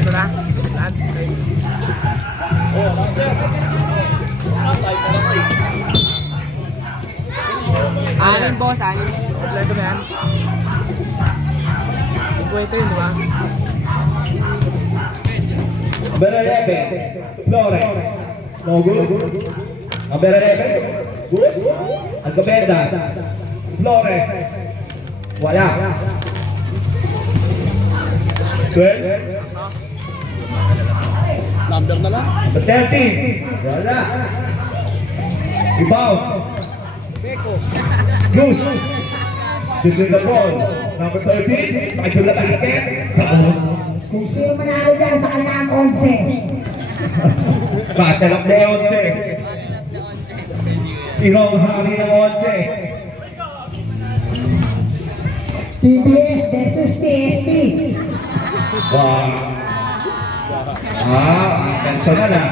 Ito na. Saan? Anin boss, anin. Kompleto na yan. 50 yun, di ba? Number 11, Flores. No good. Number 11, good. Alcobenda. Flores. Wala. 12. Number na lang. Number 13. Wala. Rebound. Beko. Bruce. This is the ball. Number 13. Pakisulat ang iket. Kung sino manalo dyan sa kanyang 11. Battle of the 11. Sino ang hari ng 11? TBS versus TSP. Wow. Ang personal na.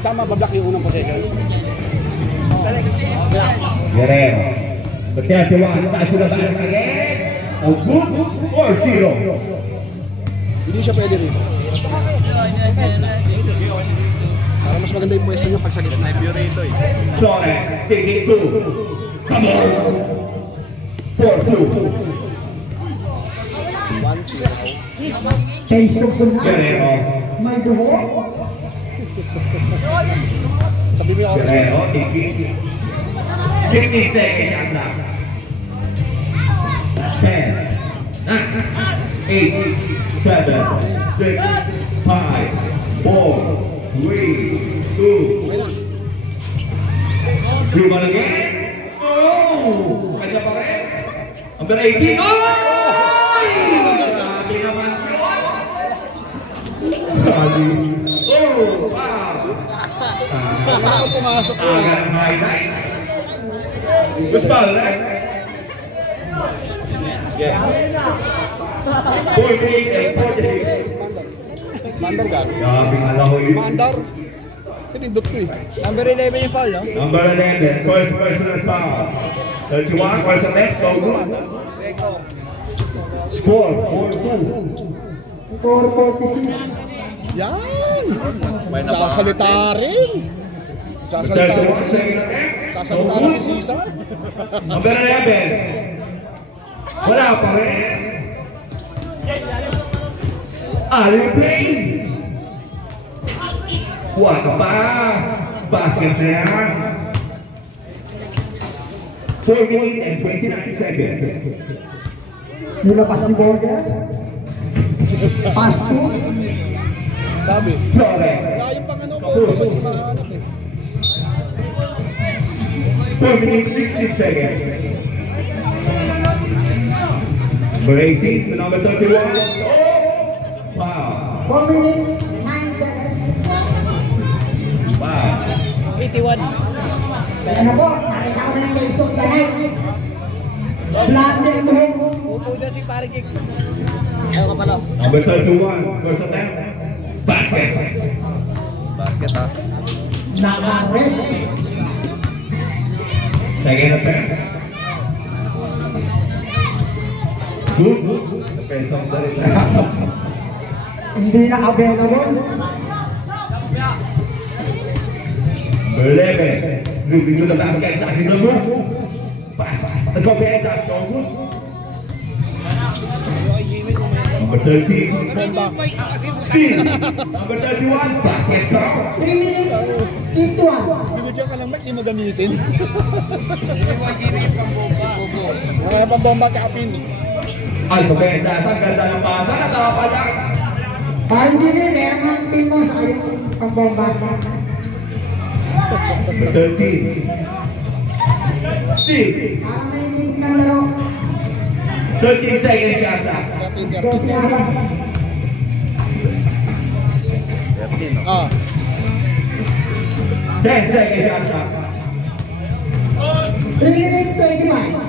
Tama ba block yung unang possession? Guerrero. So, kaya si Juan, sudah balik again. O good or zero? Hindi siya pwede rin. Para mas maganda yung pwesto niya pag sa gitna. Flores, taking two. Come on. 4-2. 1-0. Peso ko na. Guerrero. May duho. Sabi mo yung oras. Guerrero, taking 15 seconds at last. 10, 8, 7, 6, 5, 4, 3, 2. Rebound again. Oh! Kanya pa rin. Number 18. Oh! Grabe naman yun. Oh! Wow! Ako pumasok ko. Aga ng highlights. Gusto ba, right? Yeah. 48 and 46. Mandar gano'n. Grabe nga lang yun. Mandar. Pinindot ko eh. Number 11 yung foul, no? Number 11, first personal foul. 31, first attempt, no good. Score, 4-2. 446. Yan! Sasalita rin! Sasalita rin si Sisa. Sasalita rin si Sisa. Number 11. Wala pa rin. Alipin. What a pass. Basket na yan. 48 and 29 seconds. Nilapas ni Borges. Pass to. Sabi. Flores. Kaya pang ano ko, hindi mahanap eh. 4 minutes 16 seconds. Number 18 to number 31. Oh! Wow. 4 minutes, 9 seconds. Wow. 81. Kaya na po, nakita ko na yung peso kanay. Blunder mo. Upo na si Pare Gigs. Ayaw ka pala. Number 31, first attempt. Basket. Basket, ha? Naka-red. Second attempt. Good. Pesong salita. Hindi na available. Number 11. Moving to the basket. Passing the move. Pass. The Gobeta. No good. Number 13. Steal. Number 31. Basket throw. 3 minutes, 51. Binigyan ka ng mic, hindi mo gamitin. Mga pambomba tsaka pin. Ay, Gobeta. Saan ganda ng pasa? Natapadak. Parang din eh, meron ng team mo sa kayong pambomba. Number 13. Steal. Parang may hindi ka laro. 13 seconds yata. Go si Alan. Ah, 10 seconds yata. 3 minutes, 21.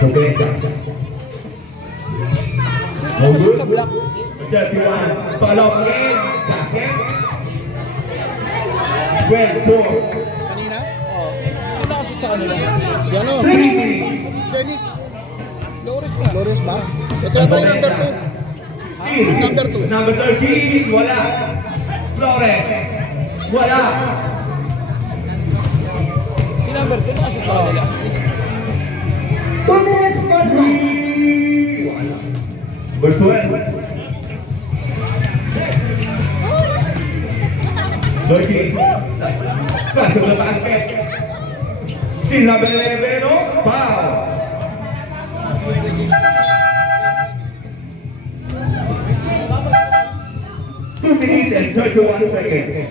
Gobeta. Sino naman sa block? 31. Follow again. Basket. 12-4. Kanina? Oo. Sino nakashoot sa kanila? Si ano? Dennis. Loris ka. Flores ba? Ito na tayo number 2. Number 2. Number 13. Wala. Flores. Wala. Si number 2 nakashoot sa kanila. 2 minutes for Wala. Number 12. 13. Pasok na basket. Si number 11, no? Foul. Two minutes and 31 seconds.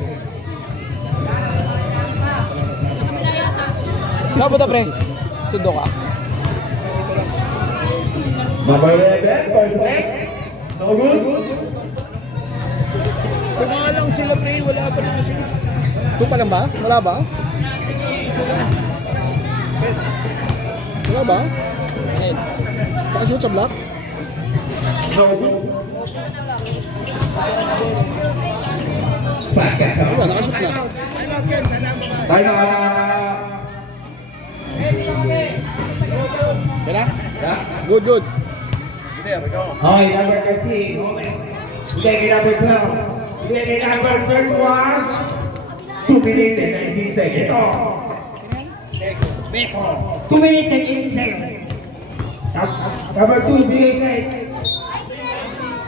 Kapunta pre. Sundo ka. Number 11, first break. No good. Kumalang sila pre. Wala pa rin kasi. 2 pa lang ba? Wala ba? Wala ba? Ayun. Pakashoot sa block? No good. Basket. Wala, nakashoot na. Tayo na. Kaya? Yeah. Good, good. Okay, number 13, Gomez. Take it number 12. Take it number 31. 2 minutes and 19 seconds. 2 minutes and 18 seconds. Number 2, bigay kay.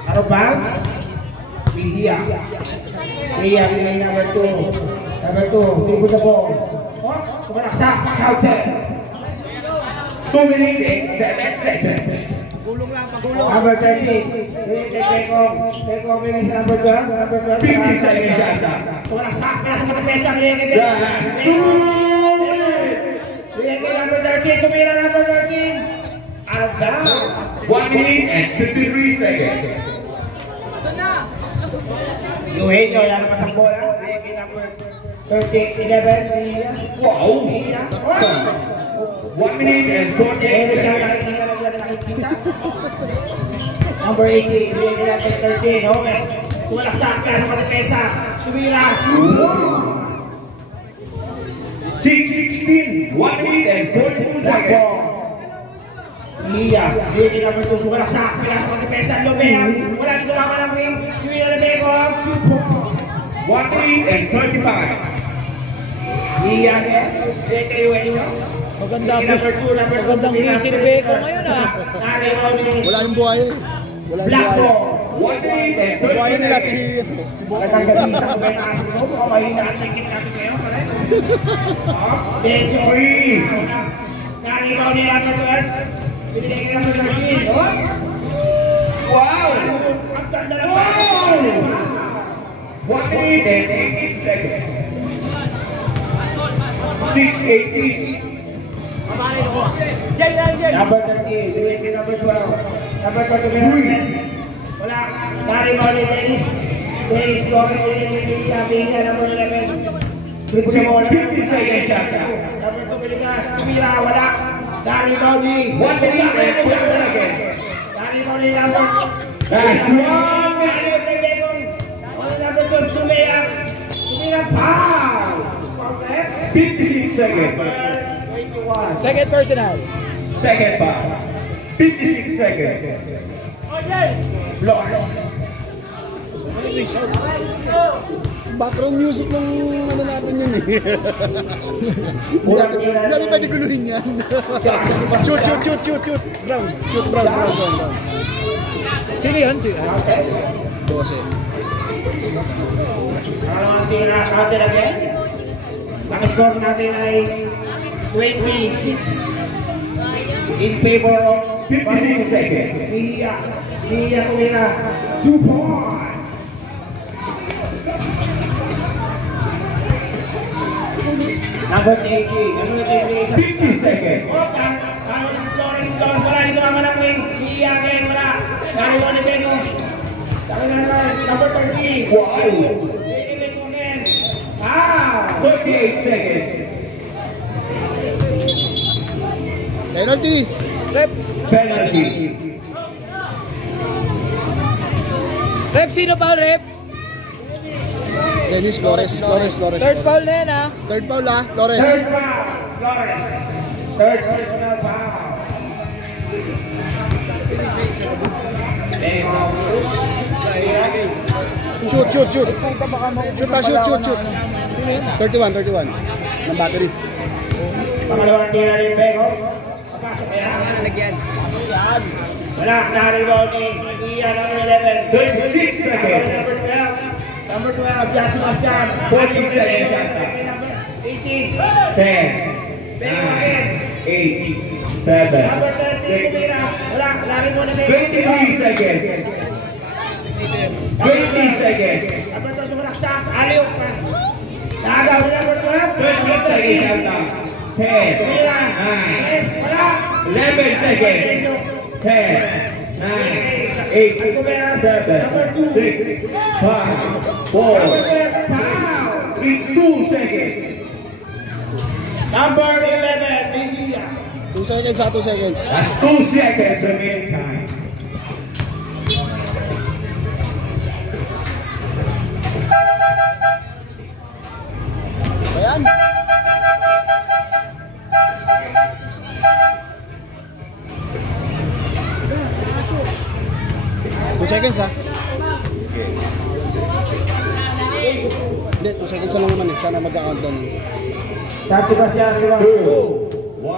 Ano bounce? Bihia. Bihia, bigay number 2. Number 2, dribble the ball. Oh, sumaraksak, counter. 2 minutes and 7 seconds. Number 13, bigay kay Tekong. Tekong, bigay sa number 12. Number 12, 50 seconds yata. sumaraksak, nasa matapesa, bigay kay Tekong. Bigay kay number 13, tumira number 13. Out of bounds. 1 minute and 53 seconds. Eugenio, yan ang pasang bola. Bigay kay number 13, 11, Bihia. Wow! Bihia. 1 minute and 48 seconds. Number 18, bigay kay number 13, Gomez. Sumaraksak, nasa matapesa. Tumira. 6-16. 1 minute and 42 seconds. Iya, bigay kay number 2, sumaraksak, nasa matapesa. Lobea. Wala dito lang ng ring. Tumira na Beckham. Super. 1 minute and 35. Iya, bigay kay Eugenio. Maganda Number 2, number 2. Magandang busy ni Beko ngayon ah. Narimaw ni Wala yung buhay. Wala yung Black buhay. Ball. 1 minute and 30 Buhay nila si... seconds. Magandang gabi sa kuwentas ko. Mukhang mahina ang tingin natin ngayon, pare. Denso. Narimaw ni number 12. Binigay kay number 13. Wow! Ang ganda ng Wow! 1 minute and 18 seconds. 6-18. Number 13, binigay kay number 12. Number 12, Menendez. Wala. Narimaw ni Dennis. Dennis Flores, binigay kay number 11. Dribble sa bola. 50 seconds yata. Number 2, binigay. Tumira, wala. Narimaw ni 1 minute and 12 seconds. Narimaw ni number That's 1 minute. number 12, Tumira. Tumira, pow! 56 seconds. 21. Second personal. Second foul. 56 seconds. Flores. Background music ng ano natin yun eh. Hindi natin pwede guluhin yan. Shoot, shoot, shoot, shoot, shoot. Brown. Shoot, brown, brown, brown, brown. Sino yun? Sino? 12. Ang tira, counter again. Ang score natin ay 26 in favor of 56 seconds. Mia. Mia tumira 2 points. Number 80. Ano ito yung isa? 50 seconds. Flores, wala dito naman ang ring. Mia again, wala. Nariwa ni Beko. Number 30. Wow. Beko again. Wow. 38 seconds. Penalty. Rep. Penalty. Rep, sino foul, rep? Dennis Flores. Third foul na yan, ha? Third foul, ha? Flores. Third foul, Flores. Third personal foul. Shoot. Shoot. 31. Ng battery. Pangalawang tira rin, Beko. Papasok kaya. Nalagyan. Wala, naribaw ni Ian, number 11. 26 seconds. Number 12, Jas Sebastian. 14 seconds. 18. 10. 8. 7. Number 13, Tumira. Wala, naribaw na 23 seconds. 20 seconds. Number 2, sumalaksak. Aliok pa. Nagaw ni number 12. 20 seconds. 10. Tumira. 9. Wala. 11 seconds. 10, 9, 8, 7, 6, 5, 4, 3, 2 seconds. Number 11, Media. 2 seconds, 2 seconds. That's 2 seconds remaining time. Ayan. 2 seconds, ha? Hindi, 2 seconds lang naman, eh. Siya na mag-count down. Jas Sebastian, 2, 1.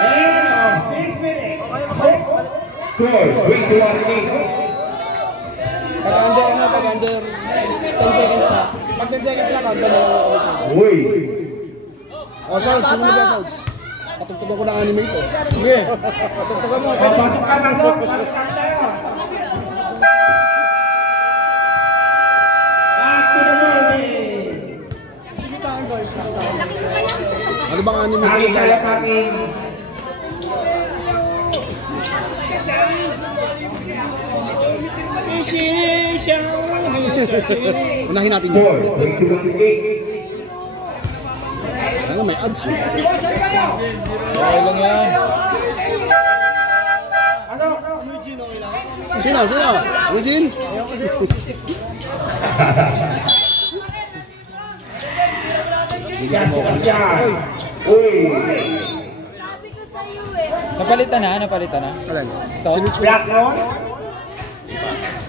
End of 6 minutes. Score, 21-8. Pag-under 10 seconds na. Pag 10 seconds na, count down na lang ako. Uy. O, Sounds, sino ba, Sounds? Patugtugan ko ng anime ito. Sige. Patugtugan mo. Pasok ka, pasok. Pasok ka sa'yo. Back to the movie. Ano bang anime ito? Kaya kami. Unahin natin yun. 4, 8. Ano, may ads yun. Okay lang yan. Ano? Sino? Eugene? Jas Sebastian. Uy. Sabi ko sa'yo eh. Napalitan na. Alan? Ito. Black noon.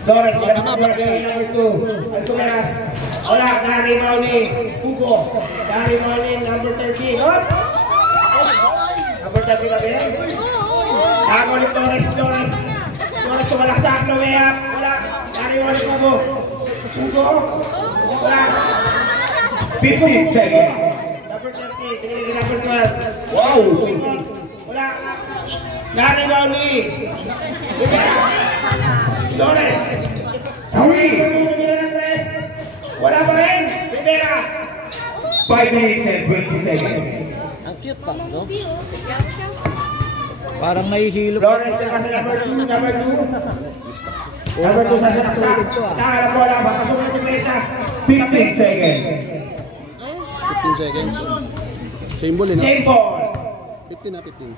Flores, number 2. Altumeras. Wala, narimaw ni Hugo. Narimaw ni number 13. Hop! Number 13 na ba yan? Nakaw ni Flores. Flores tumalaksak na way up. Wala, narimaw ni Hugo. Hugo. Wala. 15 seconds. Number 13. Tinigil number 12. Wow! Wala. Narimaw ni Flores. Wala pa rin. Rivera. 5 minutes and 20 seconds. Ang cute pa, no? Parang nahihilo. Flores sa number 2. Number 2 sa sinaksak. Nakakalap mo lang. Papasok ng depresa. 15 seconds. 15 seconds. Same ball, eh, no? Same ball. 15 na, 15.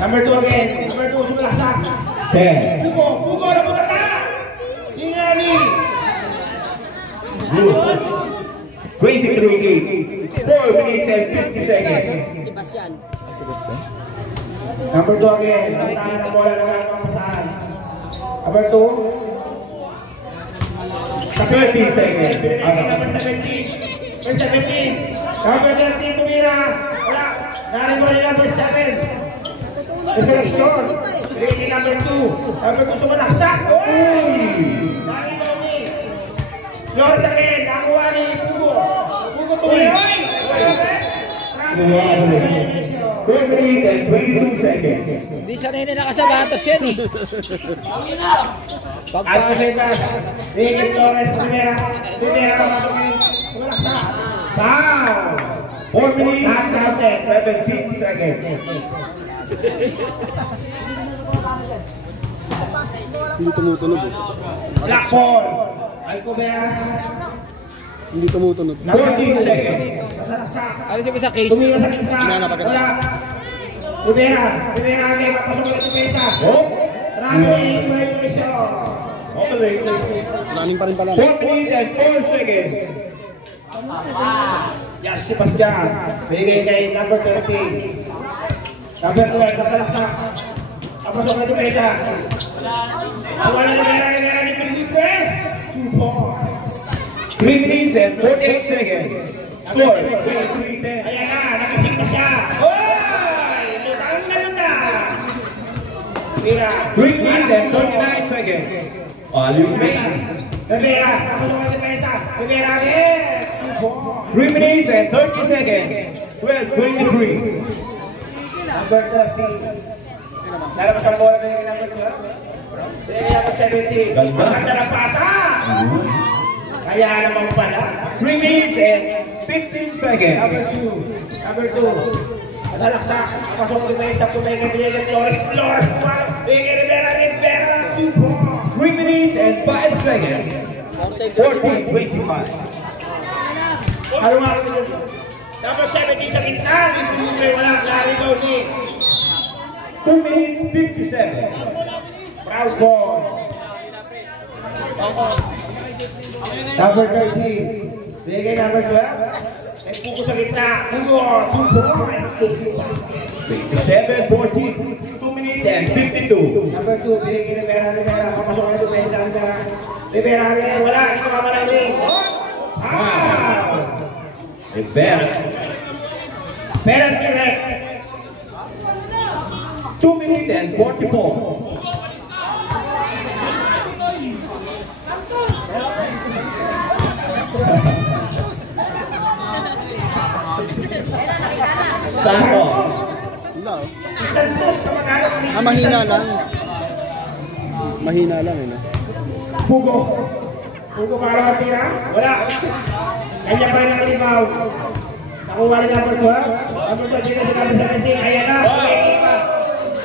Number 2 again. Number 2 sumalaksak. 10. Hugo na punta ka. Ingani. 23-8. 4 minutes and 50 seconds. Sebastian. Number 2 again. Puntahan na bola na lang ang pasahan. Number 2. Sa 13 seconds. Number 17. Number 17. Number 13 tumira. Wala. Narinig mo rin number 7. Number 2. Number 2 sumalaksak. Uy! Narinig mo ni Flores again. Nakuha ni Hugo. Hugo tumira. Uy! 20 and 22 seconds. Hindi sanay na nakasabatos yan eh. Alcomedas, Ricky Flores, Rivera papasok ni sumalaksak. Foul! 4 minutes and 17 seconds. Hindi tumutunog, eh. Black ball. Alcomedas, Hindi tumutunog. 14 seconds. Sumalaksak. Ano siya ba sa case? Tumira sa kita. Wala na pagkatapos. Wala. Rivera again, papasok ni Alcomedas. Oh? running violation. Running pa rin pala. 4 minutes and 4 seconds. Yes, Sebastian. Binigay kay number 13. Number 12, kasalaksak. Kapasok na dumesa. Awa na Rivera ni Felipe. 2 points. 3 minutes and 48 seconds. Score. Ayan na, nagising na siya. Hoy! Lutang na lutang. Mira. 3 minutes and 29 seconds. Rivera, kapasok na dumesa. Rivera again. 2 points. 3 minutes and 30 seconds. 12-23. Number 13. Lalabas ang bola ng number 12. Sige ako 17. Maganda ng pasa. Kaya naman pala. 3 minutes and 15 seconds. Number 2. Number 2. Masalaksak. Pasok ko may isang tumingin. Binigay Flores. Binigay Rivera. 2 points. 3 minutes and 5 seconds. 14-25. Ano nga rin ito? Number 17 sa gitna. Ibinigay wala. Narigaw ni 2 minutes 57. Proud ball. Number 13. Binigay number 12. May puko sa gitna. Puko. 27-14. 2 minutes and 52. Number 2. Binigay ni Rivera. Papasok na doon sa Rivera. Rivera. Wala. Ito ka malalim. Rivera. Penalty red. 2 minutes and 44. Santos. Wala oh. Santos. Mahina lang. Mahina lang eh. No? Pugo. Pugo para matira. Wala. Kanya pa rin ang rebound. Nakuha rin number 12. Number 12 dito sa number 17. Ayan na.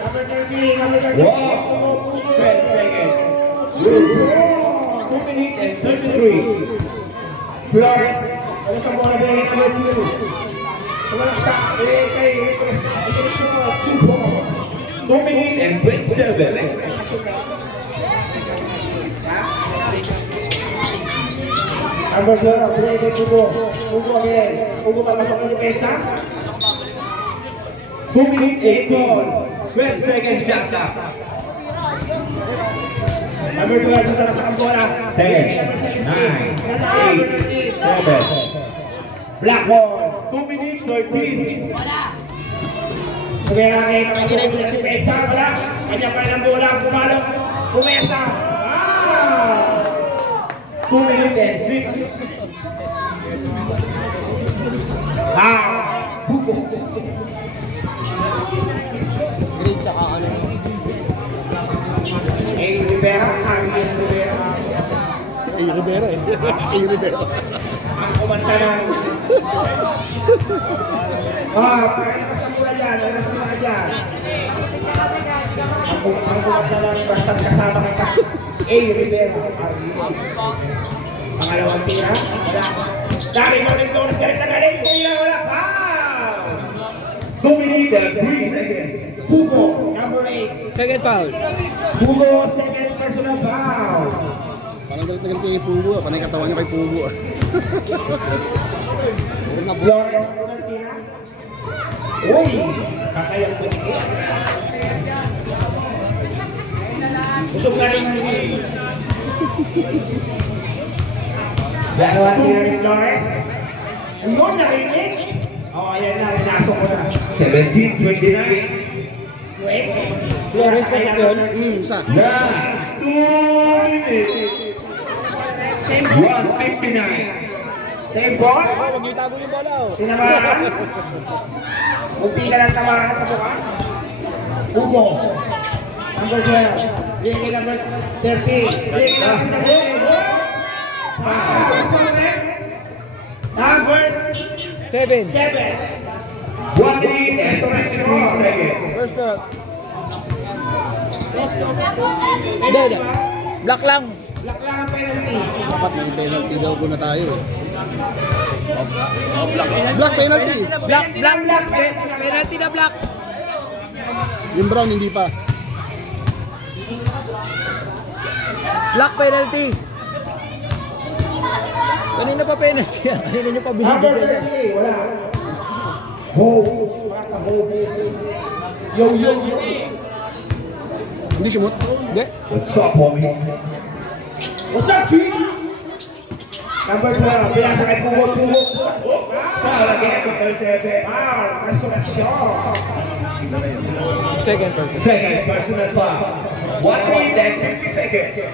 Number 13. Number 13. Pugo. 12 seconds. 2 minutes and 33. Flores. Ano sa bola ba yung number 2? Sumalaksak. Kay Rivera. 2 minutes and 27. Number 12, play kay Pugo. Pugo again. Pugo papasok ng depensa. 2 minutes 8 goal. 12 seconds shot clock. Number 12, nasa ang bola. 10, 9, 8, 7. Black ball. 2 minutes 13. Kumera kay papasok ng depensa. Wala. Kanya pa rin ang bola. Pumalo. Pumesa. 2 minutes and 6. Pugo. Green tsaka ano. Rivera. Rivera eh. Rivera. Ang kumanta ng... Pagkalipas na mula dyan. Nalas mo na dyan. Ang kumanta ng bastang kasama kita. Rivera. Pangalawang tira. Dari mo rin Torres galit na galit. Kuya, wala. 2 minutes and 3 seconds. Pugo. Number 8. Second foul. Pugo, second personal foul. Parang galit kay Pugo. Panay katawan niya kay Pugo. Flores, unang tira. Uy, kakayang buti. Usog na rin. Dalawang tira ni Flores. Ayun, narinig. Ayan na, pinasok ko na. 17-29. Flores pa yun. Isa. Last 2 minutes. 1:59. Same ball. Huwag niyo itago yung bola oh. Tinamaan. Munti ka lang tamaan sa buka. Hugo. Number 12. Lingin number 13. Lingin number 13. Numbers 7. 7. 1 minute and 23 seconds. First foul. Hindi. Black lang. Black lang ang penalty. Dapat may penalty daw na tayo eh. Black penalty. Black. Penalty na black. Yung brown hindi pa. Black penalty. Kanina pa penalty. Kanina nyo pa Number binibigyan. 30, wala. Hopes. Bata hopes. Yo. Hindi sumot. Hindi. What's up, homies? What's up, kid? Number 12, pinasa kay Pugo. Foul again from El Sebe. Wow, resurrection. Second person. Second personal foul. 1 minute and 50 seconds.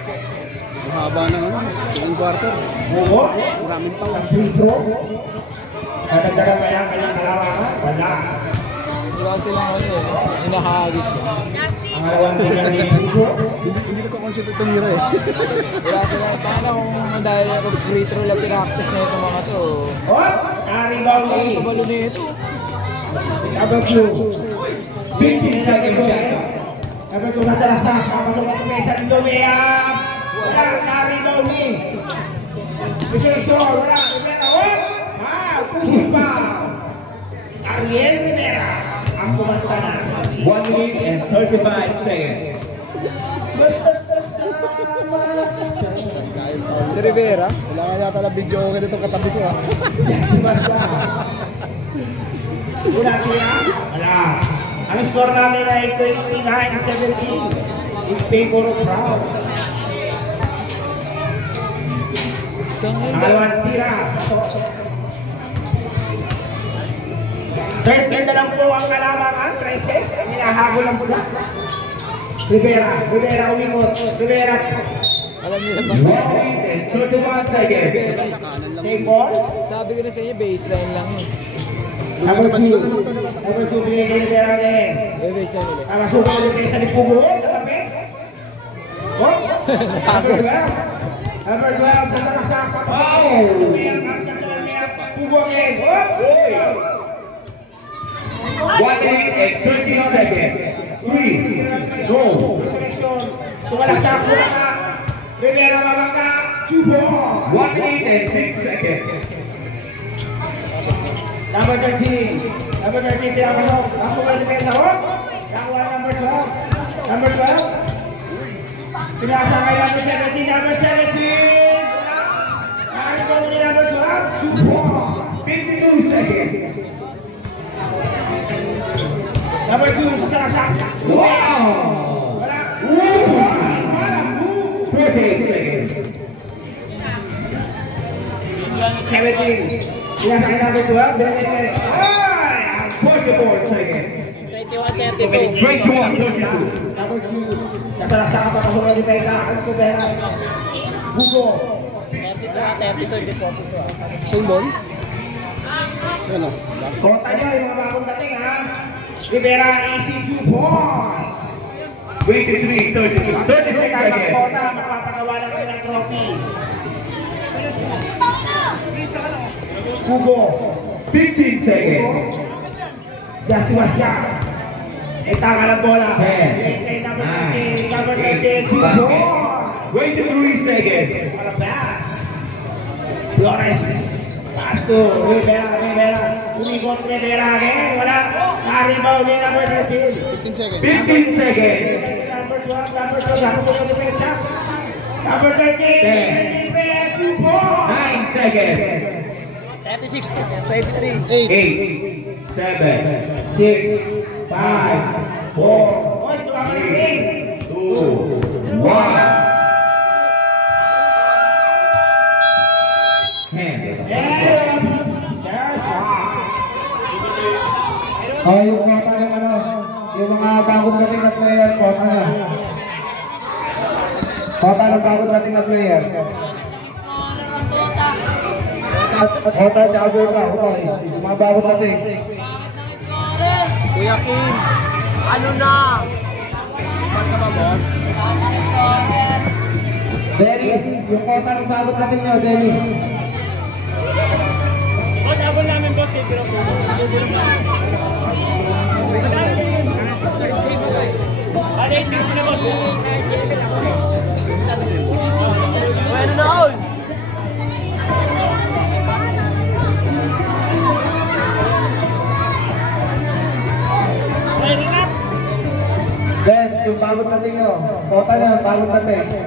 Ang haba ng ano. Second quarter. Pugo. Maraming pa. Ang free throw. Kadagdagan pa yan kanyang kalamangan. Wala. Wala silang ano eh. Hinahagis eh. Ang alawang tingnan ni Pugo. Hindi nagkakonsider tumira eh. Wala silang. Paano kung dahil free throw lang pinaktis na ito mga to. Oh, na-rebound Ang ni kabalo na ito. Number 2. Big second shot. Number 2 nasa lasak. Papasok at mesa ni Lumea. Wala, na-rebound ni. Resurrection, wala. Rivera, oh! Wow, pushing foul. Ariel Rivera. Ang kumanta na. 1 minute and 35 seconds. Basta sama. Si Rivera. Wala nga yata na video okay dito katabi ko ah. Si Basta. Wala kaya? Wala. Ang score namin ay 29-17 in favor of Brown. Pangalawang tira. Third end na lang po ang kalamangan. 13. Ang hinahabol ng pula. Rivera umikot. Rivera. Alam niyo na 1 minute and 31 seconds. Same ball. Sabi ko na sa inyo, baseline lang yun. Number 2. Number 2 binigay kay Rivera din. Baseline ulit. Masuko ulit kayo sa Lipugo. Tatabi. Oh. Number 12. Sasakasak. Oh. Pugo again. Oh. 1 minute and 30 seconds. 3, go. Resurrection. Sumalasak. Wala ka. Rivera mabangka. 2 ball. 1 minute and 6 seconds. Number 13. Number 13 pinapasok. Nakuha ni Pesa. Oh. Nakuha number 12. Number 12. Pinasa kay number 17. Number 17. Nakakita mo ni number 12. 2 ball. 52 seconds. Number 2 sa salasak. Wow! Wala. 48 seconds. 17. Pinasa kay number 12. Binigay kay. Ay! 44 seconds. 21-32. 21-32. Number 2. Sa salasak pa kasunod ni Pesa. Alcoberas. Hugo. 32-32. Same ball. Yan o. Kota nyo yung mga bagong dating ha. Rivera easy 2 points. 23-32. 36 seconds. Kota magpapagawa ng kanilang trophy. Hugo. 15 seconds. Joshua Siya. Itanga ng bola. 10, Kay number 9, 13. Number 8, 13. 2 points. 23 seconds. Palabas. Flores. Pass to Rivera. Umikot Rivera again. Wala. Na-rebound ni number 13. 15 seconds. 15 seconds. Number 12. Number 12. Tapos yung depensa. Number 13. 2 points. 9 seconds. 36, 23. 8, 7, 6, 5, 4. Oy, tumakas ng ring. 2, 1. 10. Oh, yung mga parang ano, yung mga bagong dating na player, kota na. Kota ng bagong dating na player. Kota, tsaka Beka, yung mga bagong dating. Kuya King. Ano na? Ba't ka ba, boss? Dennis, yung kota ng bagong dating nyo, Dennis. Boss, abon namin, boss. Kaya pinag-tubo. Sige, sige. Ano yung tingin na, boss? Bueno na, all. Ben, yung bagong dating nyo, kota nyo, bagong bawat natin.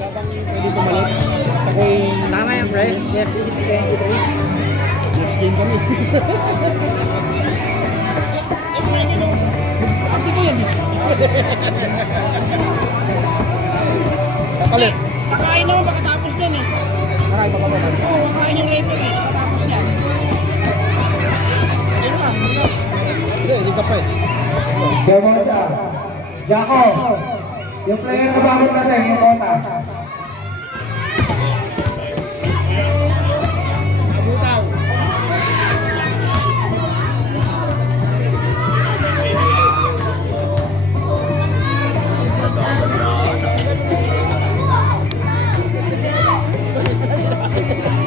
Wala bang pwede tumalit? Ako'y Tama yung price. 36-23. next game kami. Ate ko yan. Kapalit. Kakain naman pagkatapos din eh. Marami pa kami. Oo, kakain yung referee eh. Pagkatapos niya. Ayun na. Hindi ka pa eh. Demonta. Jaco. Yung player na bawat natin, yung kota. Abutaw.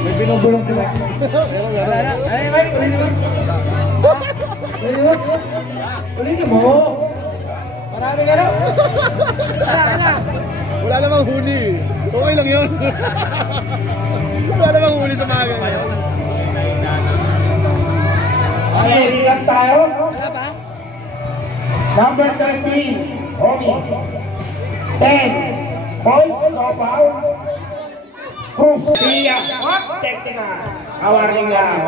May binubulong sila. Meron. Ay, ulitin mo. Marami ka na. Wala namang huli. Okay lang yun. Wala namang huli sa mga ganyan. Okay, ilan tayo? Wala ba? Number 13, Omis. 10 points, no foul. Cruz. Pia. Teknika. Warning na.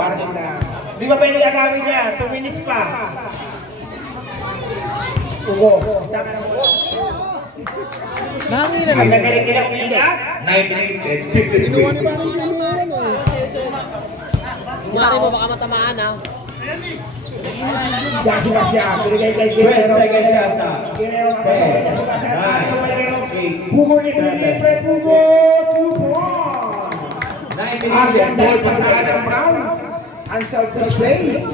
Di ba pwede gagawin niya? 2 minutes pa. Ugo. Nakakita Ang nagaling nila Pia. 9 minutes and 50 Ginawa ni parang ginawa eh. Mari mo baka matamaan ha. Gasya. Binigay kay Guerrero. Guerrero. Pugo ni Felipe. Pugo. Supon. Agad dahil pasahan ng Brown. Ansel display.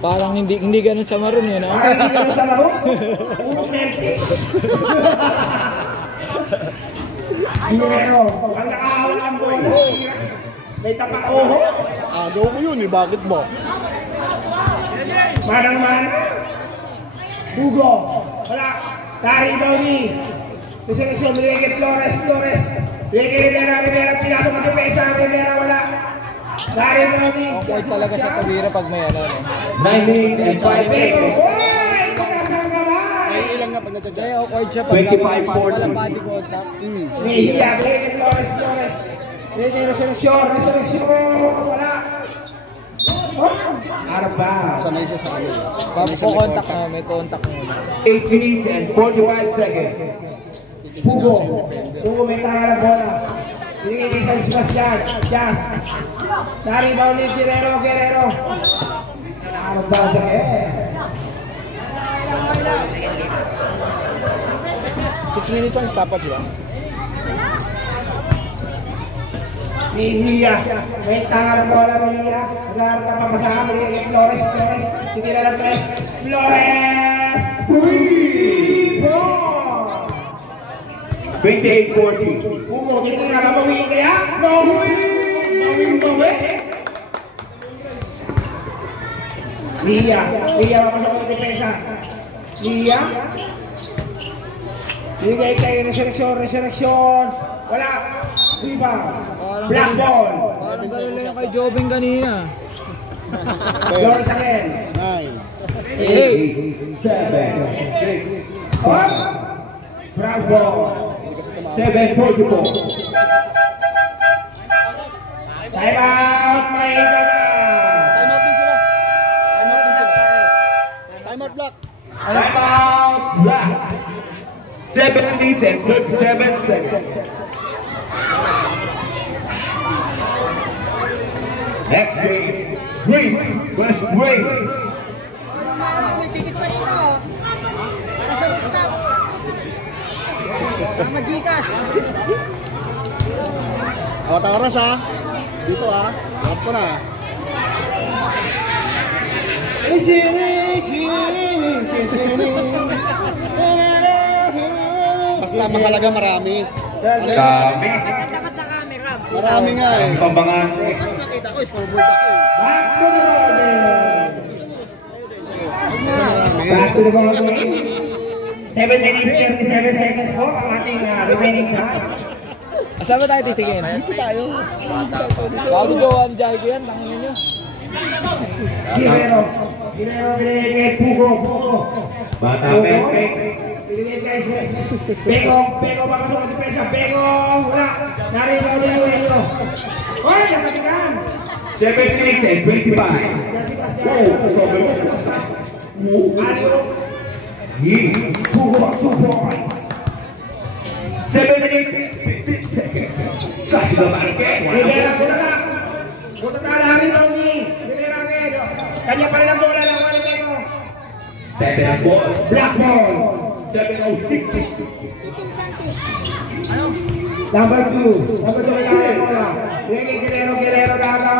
Parang hindi ganun sa maroon yun ha. Parang hindi lang sa Maros. Puro selfish. Guerrero. Ang nakahawal ang bola. May tapak-oho. Agaw mo yun eh. Bakit mo? Manang-mana. Hugo. Wala. Tari Bauli. Resurrection. Riege Flores. Riege Rivera. Pinasok ang depesa. Rivera wala. Tari Bauli. Guys talaga sa Tawira pag may ano. 9 minutes and 5 seconds. Uy! Itasang kamay! Ay, ilang nga pag nadya. Awkward siya pag 25-40. walang body contact. Riege Flores. Riege Resurrection. Wala. Arba. Sanay siya sa ano. Pag contact na, may contact na. 8 minutes and 45 seconds. Pugo. Pugo may tanga ng bola. Binigay kay San Sebastian. Jazz. Dari Bauli. Guerrero. Ano ba siya eh? 6 minutes ang stoppage ba? Hihiya. May tanga ng bola. Hihiya. Nag-aaral ka pa masama. Binigay kay Flores. Titira ng Flores. Free ball. 28-40. Pugo. Titira ka bawi kaya? Bawi. Hihiya. Mapasok ang depesa. Hihiya. Binigay kay Resurrection. Wala. Diba? Black ball. Parang gano'n lang kay Jobing kanina. Flores again. 9. 8, 7, 6. Up. Black ball. 7-44. Time out. May gana. Time out din sila. Time out block. Time out. Black. 7 minutes and 57 seconds. Next game, Green versus Green. May ticket pa dito. Para sa rooftop. Sama Gcash. Oras ha. Dito ha. Alam ko na. Basta mahalaga marami. Ano Kami. Dapat sa camera. Marami nga eh. Pambangan. Nakita ko, scoreboard ako eh. Back to the ball. Marami. Back to the ball game. 7 minutes 37 seconds po ang ating remaining time. Saan ba tayo titigin? Dito tayo. Bago Johan Jaigo yan, tangin nyo. Guerrero binigay kay Pugo. Bata Pekpek. Binigay guys. Bego papasok ang depensa. Bego, wala. Naribaw na yung Enyo. Hoy, katabigan. 7 minutes and 25. Kasi Alio. Pugo, 2 points. 7 minutes and 15 seconds. Sashi the basket. Rivera, punta ka. Punta ka laharin daw ni Rivera ngayon. Kanya pa rin ang bola ng mga Bego. 7 ball. Black ball. 7:06. Number 2 kailangan mo lang. Guerrero daga.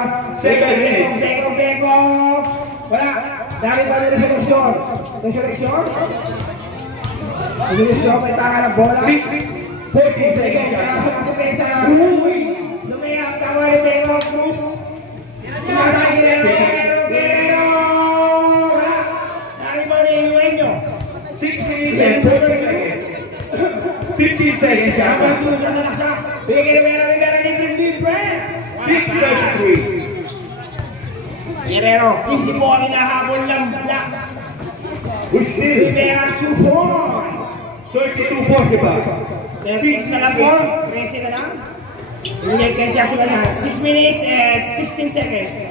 Bego. Wala. Dari pa rin seleksyon. Seleksyon, may tangan ng bola. 14 seconds. Pasok ang depensa. Lumayap, tawa ni Bego. Cruz. Tumasa Guerrero. Wala. Dari pa rin yung Enyo. 6 minutes and 15 seconds. 15 seconds. Number 2 sa salaksak. Bigay Rivera, libre. 6:33. Guerrero, 15 po ang hinahabol ng Black. Rivera, 2 points. 32-45. 13 na lang po. 13 na lang. Bigay kay Jesse Bastian. 6 minutes and 16 seconds.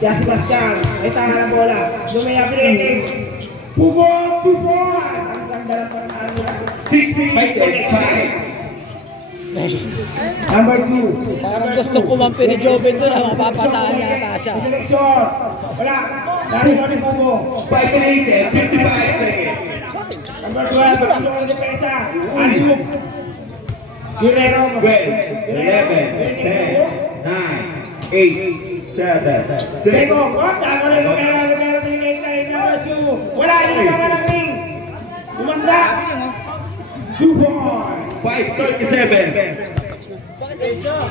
Jesse Bastian. May tangan ng bola. Lumaya bigay kay Pugo, 2 points. Ang ganda ng pasahan nila. 6 minutes and 5. Number 2. Parang gusto kumampi ni Joven doon, mapapasahan yata siya. Seleksyon. Wala. Dari pa rin Pugo. 5 minutes and 55 seconds. Number 12. Pasok ang depensa. Aliup. Guerrero. 12, 11, 10, 9, 8, 7, 6. Bego. Tama na yung Rivera binigay kay number 2. Wala. Hindi na naman ang ring. Umanda. 2 points. 5:37.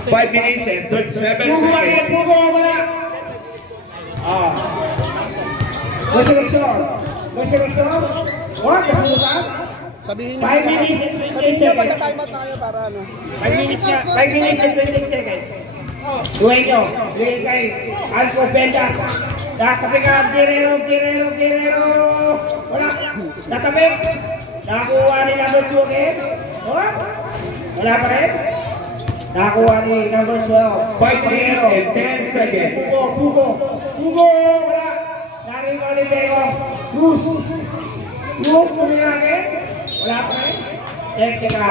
5 minutes and 37 seconds. Pugo, wala. May seleksyon. What? Napunta? Sabihin 5 minutes and 20 seconds. tayo para ano. 5 minutes and 20 seconds. Dueño. Bigay kay Alco Vendas. Natabi ka. Guerrero. Wala. Natabi. Nakakuha ni number 2 again. Wala pa rin. Nakakuha ni number 12. 5 minutes and 10 seconds. Pugo. Wala. Narinig ni Bego. Cruz. Kumilangin. Wala pa rin. Tektika.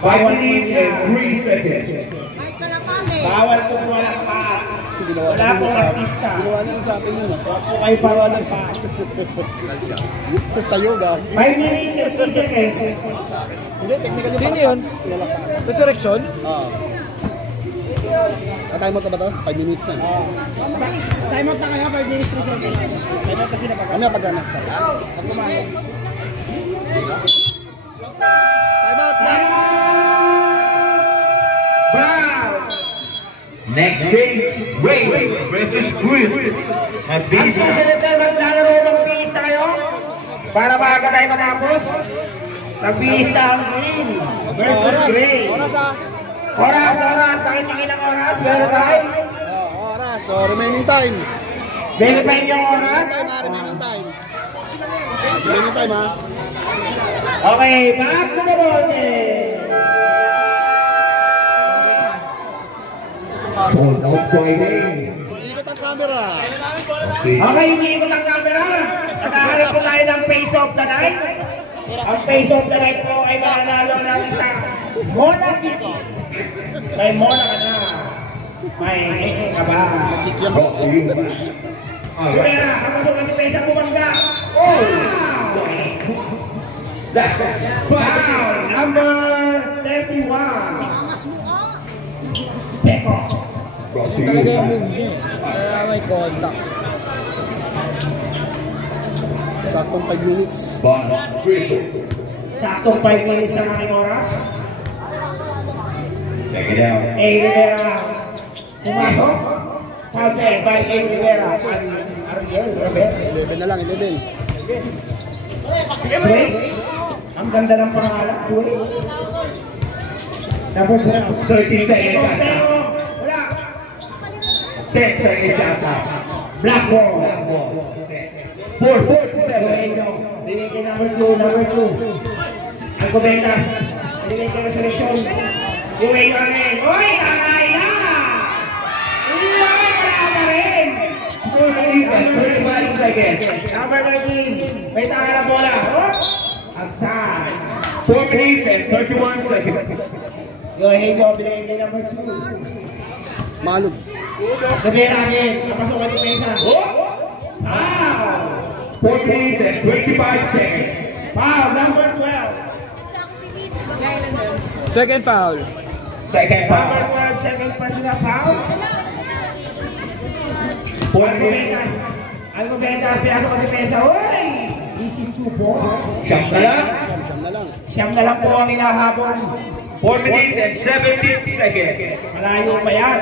5 minutes and 3 seconds. May kalapate. Bawal kumuha ng paat. Wala po artista. Ginawa niya sa atin yun. Huwag po kayo bawal ng paat. Sa'yo ba? 5 minutes and 3 seconds. Hindi, technically. Sino yun? Resurrection? Time out na ba ito? 5 minutes na. Time out na kaya 5 minutes 3 seconds. Time out kasi napagod. Ano pag anak? Time out na! Next game, Ray versus Grill. Ang susunod na maglalaro, magbihis na kayo para maaga tayo matapos. Magbihis na ang Green versus Gray. Oras. Pakitingin ang oras. Meron tayo. Oras. So, remaining time. Verify niyo ang oras. Remaining time. Remaining time, ha? Okay, back to the bote. Hold out fighting. Ikot ang camera. Okay, umiikot ang camera. Nakaharap po tayo ng face of the night. Ang face of the night po ay mananalo ng isang Mona Kitty. May Mona ka na. May ka ba? Kikiyang Brought to you by. Kaya, kapasok ang depensa bumangga. That's Foul, number 31. Mas mo ka. Beko. brought to Talaga you yung by. move niya. Kaya may contact. Saktong 5 minutes. Bon Grill. Saktong 5 minutes ang aking oras. Check it out. A. Rivera. Pumasok. Counter by A. Rivera. Ariel Rivera. 11 na lang, 11. Wait. Ang ganda ng pangalan. Wait. Number 12. 30 seconds out. Pero, wala. 10 seconds out. Black ball. 4 to 7. Bigay kay number 2. Alcobendas, binigay kayo sa seleksyon. Uwi nyo rin. Uy, tatay na! Uy, wala pa rin! 35 seconds. Number 13, may taka na bola. Aside. 4 minutes and 31 seconds. Yohei go, binigay kayo number 2. Malog. Nabira rin, napasok ka ni Pesa. Foul! 4 minutes and 25 seconds. Foul, number 12. Second foul. Second Number foul. 12, second personal foul. 4 minutes. Alcobendas, pinasok ka ni Pesa. Uy! Easy 2 po. Siyam na lang. Siyam na lang. Siyam na lang po ang inahabol. 4 minutes and 17 seconds. Malayo pa yan.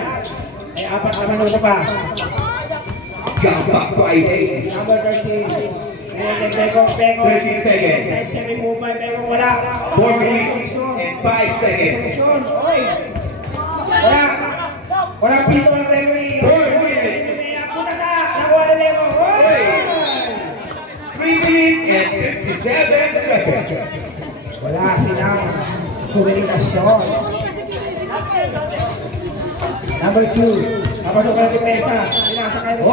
May 4 na minuto pa. Jump back 5-8. Number 13. Pegong. 13 seconds. Size 7 movement, Pegong wala. 4 minutes and 5 seconds. Solusyon. Oy! Wala. Wala pito ng referee. 4 minutes. Punta ka. Nakuha na Pegong. Oy! 3 minutes and 57 seconds. Wala silang komunikasyon. Number 2. Napasok ka si Pesa. Pinasa kayo.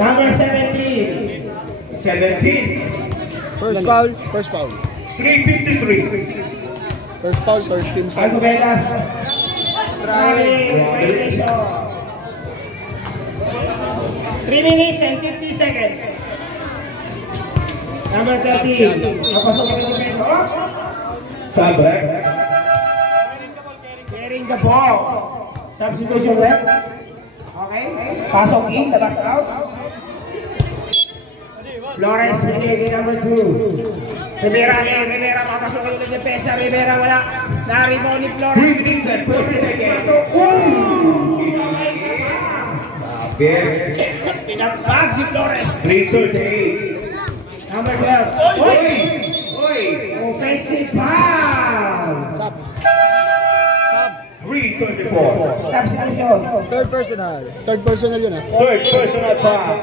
Number 17. 17. First foul. First foul. 3:53. First foul, first team foul. Alcobendas. Violation. 3 minutes and 50 seconds. Number 13. Napasok ka si Pesa. Sabre. Carrying the ball. Substitution rep. Okay. Pasok in, labas out. Flores, binigay number 2. Rivera, papasok kayo ng Pesa. Rivera, wala. Na-rebound ni Flores. 3 minutes and 40 seconds. Sinamay ka pa. Pinagbag ni Flores. 3:38. Number 12. Oy! Oy! Offensive foul. Sub. 3:34. Substitution. Third personal. Third personal yun ah. Third personal foul.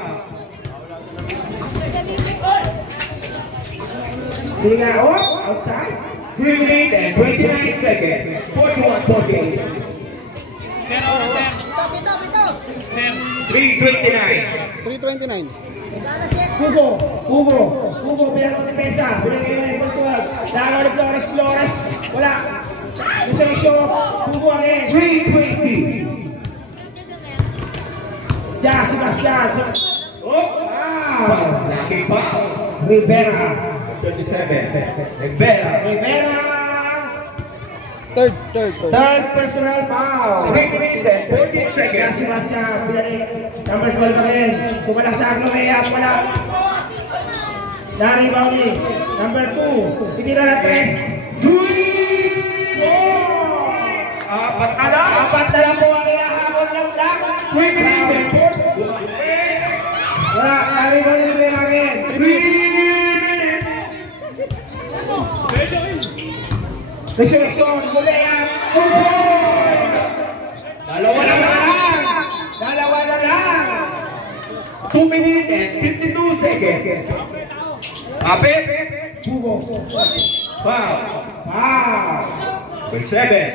Binigay outside. 3 minutes and 29 seconds. 41-48. Pito. 3:29. 329. Hugo, pinakot si Pesa. Binigay ng number 12. Dalawa ni Flores. Wala. Yung seleksyon. Hugo again. 3:20. Ja, Sebastian. Wow. Lucky foul. Rivera. 37. Rivera. Third. Third personal foul. 3 minutes and 14 Ja, seconds. Sebastian. Pinalik. Number 12 again. Sumala sa Aglovea. Wala. Na-rebound ni. Number 2. Itira na 3. Apat na lang po ang inahabol ng black. 3 minutes and 4. Wala. Na-rebound ni Rivera again. 3 minutes. Resurrection, Gulea. Dalawa na lang. 2 minutes and 52 seconds. Apit. Hugo. Foul. Wow. Number 7.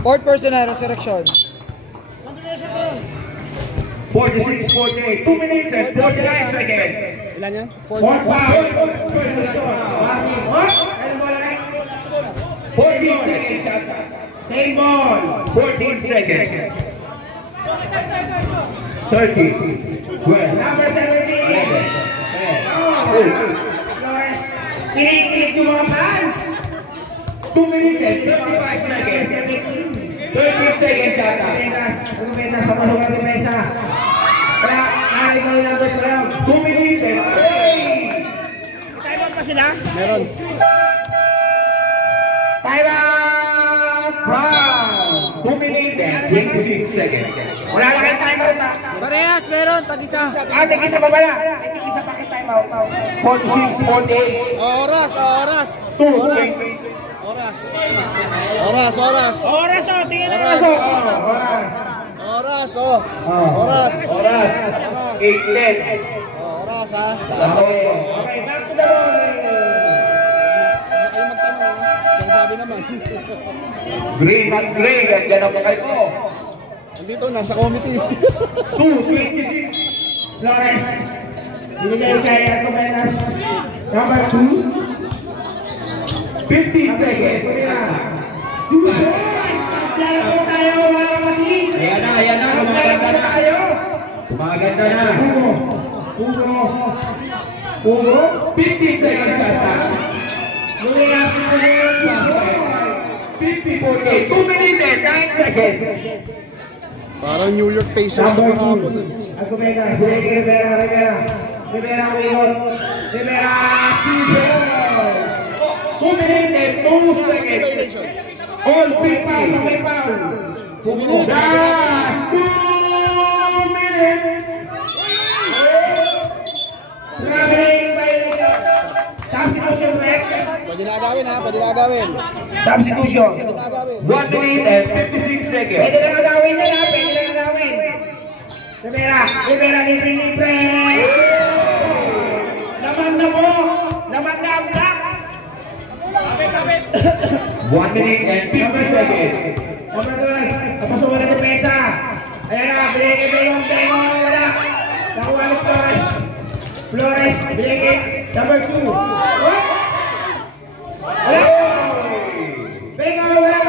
Fourth personal. Resurrection. 46-48. 2 minutes and 49 seconds. Ilan yan? Fourth foul. Warning. Ano bola na? 14 seconds. Same ball. 14 seconds. 30. 12. Number 17. Flores. Kinikilig yung mga fans. 2 minutes and 35 seconds. 30 seconds yata. Rumenas, papasok ang Mesa. Kaya, aray mo yung number 12. 2 minutes and Time out pa sila? Meron. Time out! Wow! 2 minutes and 26 seconds. Wala na kayong time out pa. Parehas, meron. Tag-isa. Sige, isa pa pala. Isa pa kayo time out. 46, 48. Oras. 2 Oras. Oras o, tingin ang oras o. Oras. 8:10. Oras. Last ha? Okay, back to the ball. Kayo magtanong ha? Kaya sabi naman. Green at green. Yan ang pakay ko. Andito, nasa committee. 2:26. Flores. Binigay kay Arcomenas. Number 2. 50 seconds. Lalo po tayo mga kapatid. Ayan na. Maganda na. Maganda na. Hugo. 50 seconds ata. Lumiyak po nyo. 50-48. 2 minutes and 9 seconds. Parang New York Pacers na kahapon eh. Arcomenas. Binigay kay Rivera Uyon. Rivera. 2 minutes and 2 seconds. All May foul. 2 minutes. 2 minutes. Traveling violation. Substitution, ref. Pwede na agawin ha, pwede na agawin. Substitution. Pwede na agawin. 1 minute and 56 seconds. Pwede na agawin yan ha, pwede na agawin. Rivera, libre. Naman na po. Naman na ang black. 1 minute and 50 seconds. Number 2, napasukan na depesa. Ayan na, binigay ko yung wala. Nakuha ni Flores, binigay. Number 2. Wala! Binigay, wala.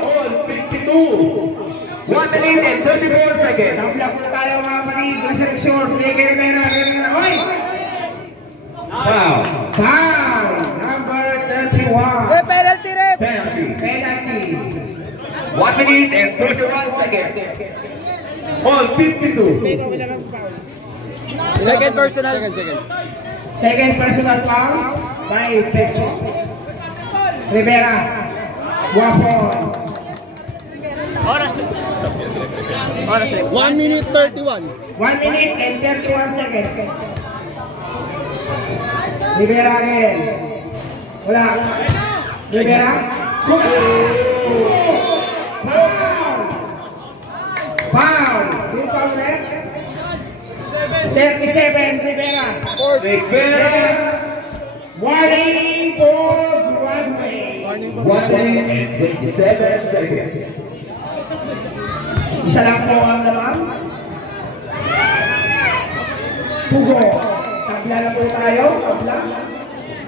All 52. 1 minute and 34 seconds. Nablak na tayo mga kapatid. Nasa short, binigay Rivera. Hoy! Foul. Foul! Number 31. Penalty rep! Penalty. 1 minute and 31 seconds. All 52. Second personal. Second personal foul by Rivera. Waffles. 1 minute 31. 1 minute and 31 seconds. Rivera again. Wala. Rivera. Foul. Yung foul red. 37, Rivera. Warning for Broadway. Warning pa. 1 minute and 27 seconds. Isa lang po ang naman. Hugo. Tabla na po tayo. Tabla.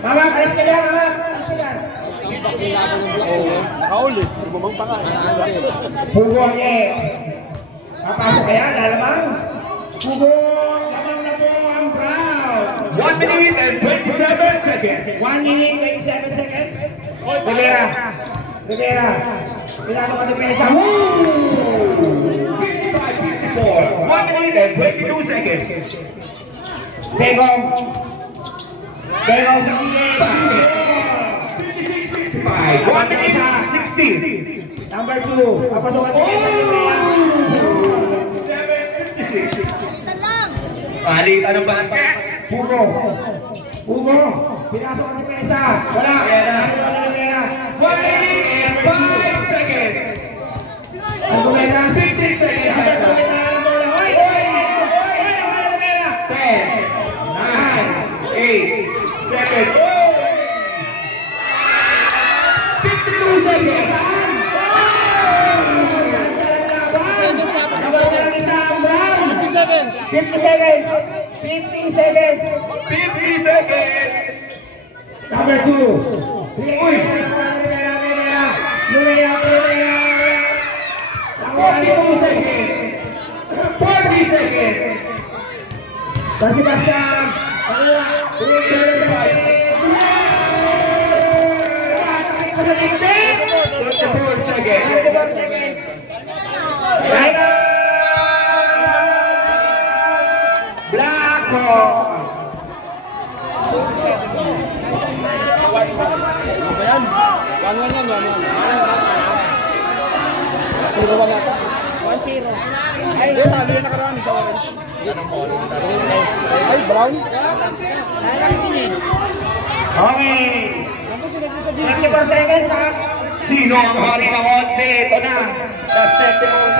Mama, alis ka dyan, mama. Alis ka dyan. Nakaul eh. Bumang pa ka. Hugo again. Papasok kaya, lalamang. Hugo, lamang na po ang Brown. 1 minute and 27 seconds. 1 minute, 27 seconds. Rivera. Pinasok ang depensa. 55-54. 1 minute and 22 seconds. Tegong, sige. 56-55. 1 minute and 16. Number 2. Papasok ang depensa. 7:56. Ilan lang! Palitan ng basket. Hugo. Pinasok ang depensa. Wala. Rivera. 1 minute and 5 seconds. Argumentas. 15 seconds. 10, 9, 8, 7, 52 seconds. 50 seconds. 50 seconds. 50 seconds. 50 seconds. Number 2. Uy. 42 seconds. 40 seconds. Basi-basian. 34 seconds. Blackboard. Ano ba yan? 1-1 yan, 1-1. 0-1 nata. 1-0. Hindi, talo yan nakaraan sa orange. Ay, brown. Okay. Nandun sila dun sa GC. 54 seconds ha. Sino ang hari ng 11? Ito na. The second.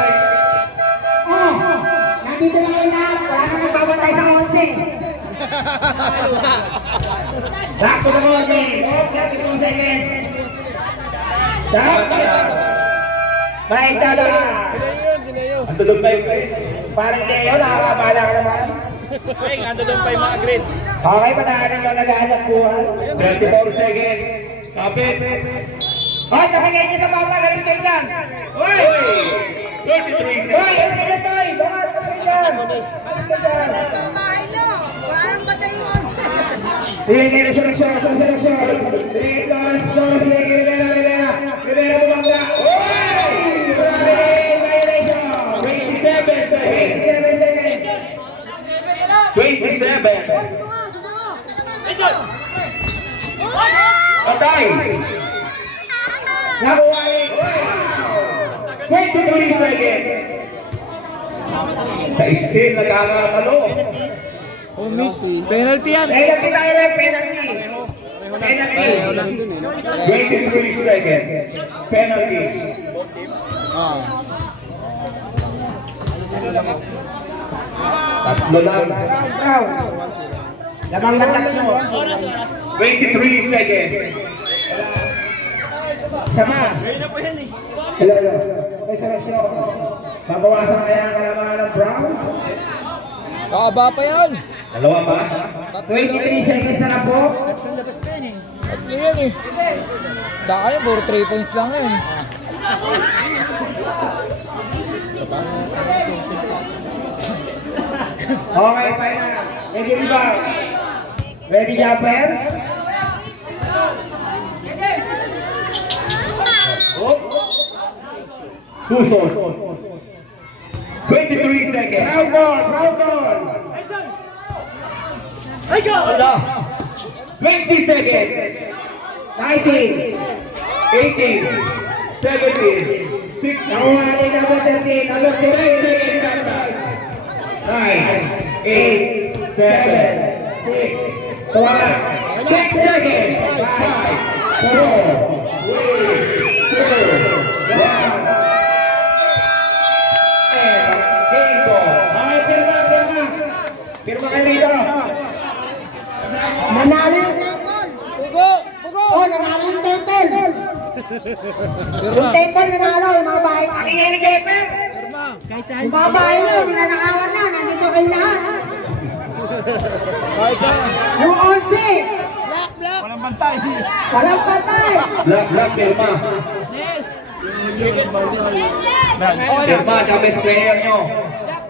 Nandito lang kayo lahat. Wala nang nagbabato. tayo sa 11. Back to the ball game. 32 seconds. Baik tala. Ang tulog na yung parang Leo, nakakabala ka naman. Ando doon pa yung mga green. Okay, patahanan lang nag-aanap buhay. 24 seconds. Kapit. Hoy, kapagay niyo sa baba, galis kayo dyan. Hoy! 33 Hoy, seconds. galis kayo dyan, Bakas kayo dyan. Galis kayo dyan. Ito ang bahay nyo. Walang batay yung 11. Sige, resurrection. Sige, Doris, Rivera bumangga. Hoy! Violation. 27 seconds. 27 seconds. 27. Patay. Nakuha eh. 23 seconds. Sa steal, nagkakakalo. Penalty yan. Penalty tayo lang, penalty. Penalty. 23 seconds. Penalty. Tatlo lang. Brown. Lamang na tatlo. 23 seconds. Sama. Hello. Resurrection. Babawasan kaya ang kalamangan ng Brown. Kakaba pa yan. Dalawa ba? 23 seconds na lang po. Tatlo yan eh. Sa akin, puro 3 points lang yan. Okay, final. Ready rebound. Ready jumper. Two shots. 23 seconds. Brown ball. 20 seconds. 19. 18. 17. 16. Nakuha natin number 13. Number 13. 9. 8, 7, 6, 5, 6 seconds. 5, 4, 3, 2, 1. And game ball. Okay, pirma. Pirma kayo dito. Manalo yung table. Pugo. Oh, nanalo yung table. Yung table nanalo yung mga bahay. Aking nga yung table. Yung mga bahay nyo, ninanakawan na. Nandito kayo lahat. Yung 11. Walang bantay. Black, Pirma. Pirma, siya best player nyo. Black,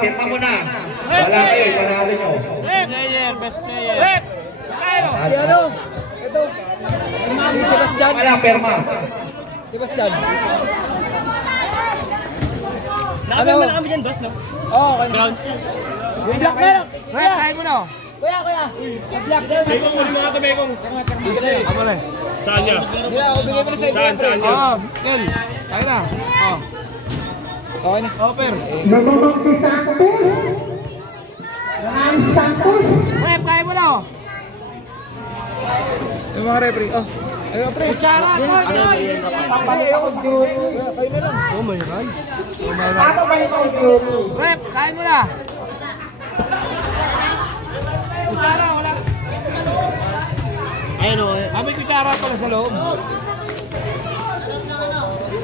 Pirma mo na. Wala kayo, panalo nyo. Best player. Ito. Si Sebastian. Wala, Pirma. Sebastian. Nakabili na kami dyan, boss, no? Oo, okay. Ground. Yung black na lang. Kuya, kain mo na. Kuya. Black. Bekong, muli mga kabekong. Amo na. Saan niya? Kuya, ako bigay mo na sa iyo. Saan niya? Ken. Kain na. Okay na. Per. Nagubog si Santos. Nanalo si Santos. Rep, kain mo na. Yung mga referee. Ayun, pre. Kutsara. Ayoko. Kayo na lang. Oh my God. Ako ba ito yung duty? Rep, kain mo na. Kutsara, wala. Ayun o. May kutsara pala sa loob.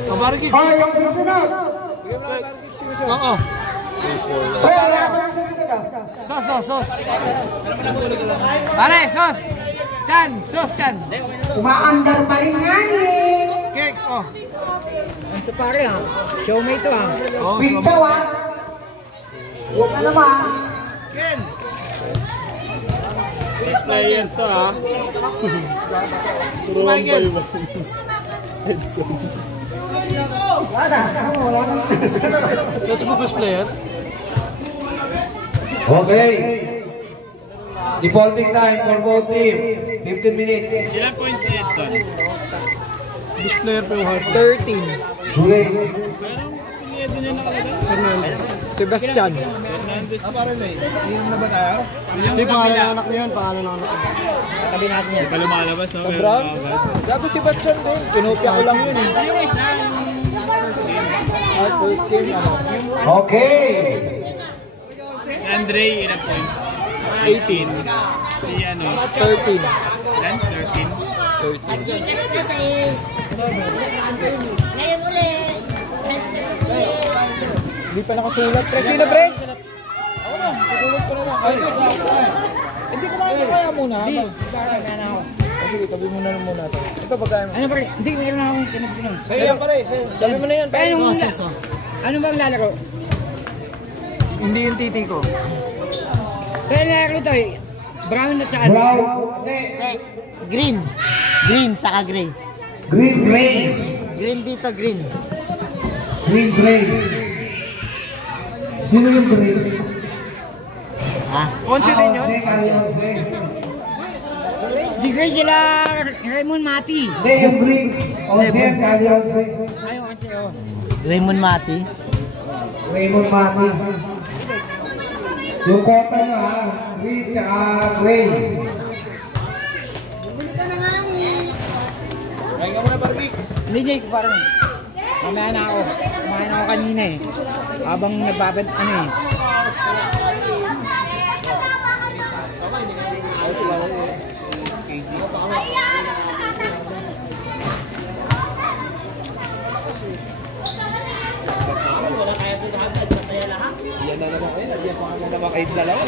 Kabarigis. Oh, yung susunod. Oo. Kaya wala ko yung susunod. Sos. Pare, sos. Chan, sos Chan. Umaandar pa rin nga eh. Cakes, oh. Ito pare ha. Show me ito ha. Pintaw ah. Huwag ka naman. Ken. Player to ha. Michael. Wala. That's the best player. Okay. Defaulting time for both team. 15 minutes. Ilan points si Edson? Best player pa yung 13. Okay. Sebastian. Si pangalan ng anak niya yun. Tabi natin yan. Ika lumalabas, no? Brown? Gago si Sebastian din. Kinopia ko lang yun eh. Yung isa, Okay. Si Andre, ilang points? 18. Si ano? 13. Ilan? 13? Kasi, ngayon ulit. Hindi pa nakasulat. Pre, sino pre? Ako na, susulat ko na lang. Hindi ko kaya muna. Hindi. Sige, tabi mo na muna ito. Ito pagkain mo. Ano ba? Hindi, meron na akong pinagpinon. Sa'yo yan pare. Sabi mo na yan. Ano bang lalaro? Hindi yung titi ko. Kaya lalaro ito eh. Brown at saka Brown. green. Green saka gray. Green, gray. Green dito, green. Green, gray. Sino yung gray? Ah. Onsi din yun? Di gray sila Raymond Mati. Hindi, yung green. Onse yan, kali onse. Ayun kasi oh. Raymond Mati. Raymond Mati. Yung kota nyo ha, green tsaka gray. Kaya ka muna Barbie. Hindi ko parang mamaya na ako. Kumain ako kanina eh. Habang nagbabad ano eh. Yan na naman kayo. Nagyan pa ka na naman kayo dalawa.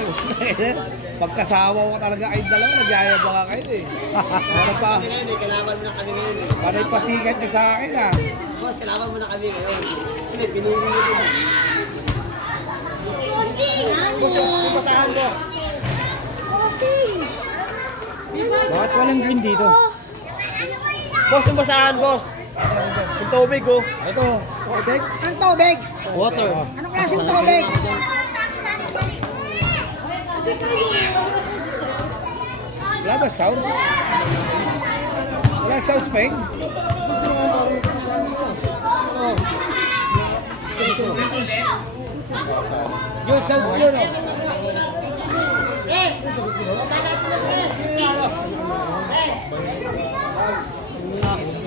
Pagkasawa ko talaga kayo dalawa. Nagyaya pa ka kayo eh. Ano pa? Kailangan mo na kami ngayon eh. Panay pasikat nyo sa akin ah. Boss, kailangan mo na kami ngayon. Hindi, pinuli nyo din. Pumasahan ko. Bakit walang green dito? Boss, yung basahan boss. Yung tubig oh. Ito. Tubig? Ang tubig? Water. Anong klaseng tubig? Wala ba sound? Wala sound Spain? Yun, sounds yun oh.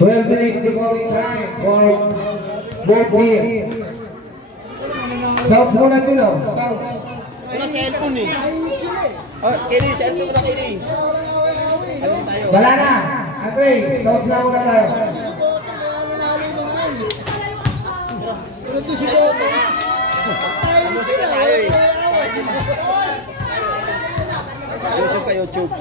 Well, minutes to bowling time for both here. Sounds muna ito lang. Wala cellphone eh. Oh, Kelly, cellphone ko na Kelly. Wala na. Andre, sounds lang muna tayo. Ito si Bobo. Ano sila tayo eh. YouTube sa YouTube.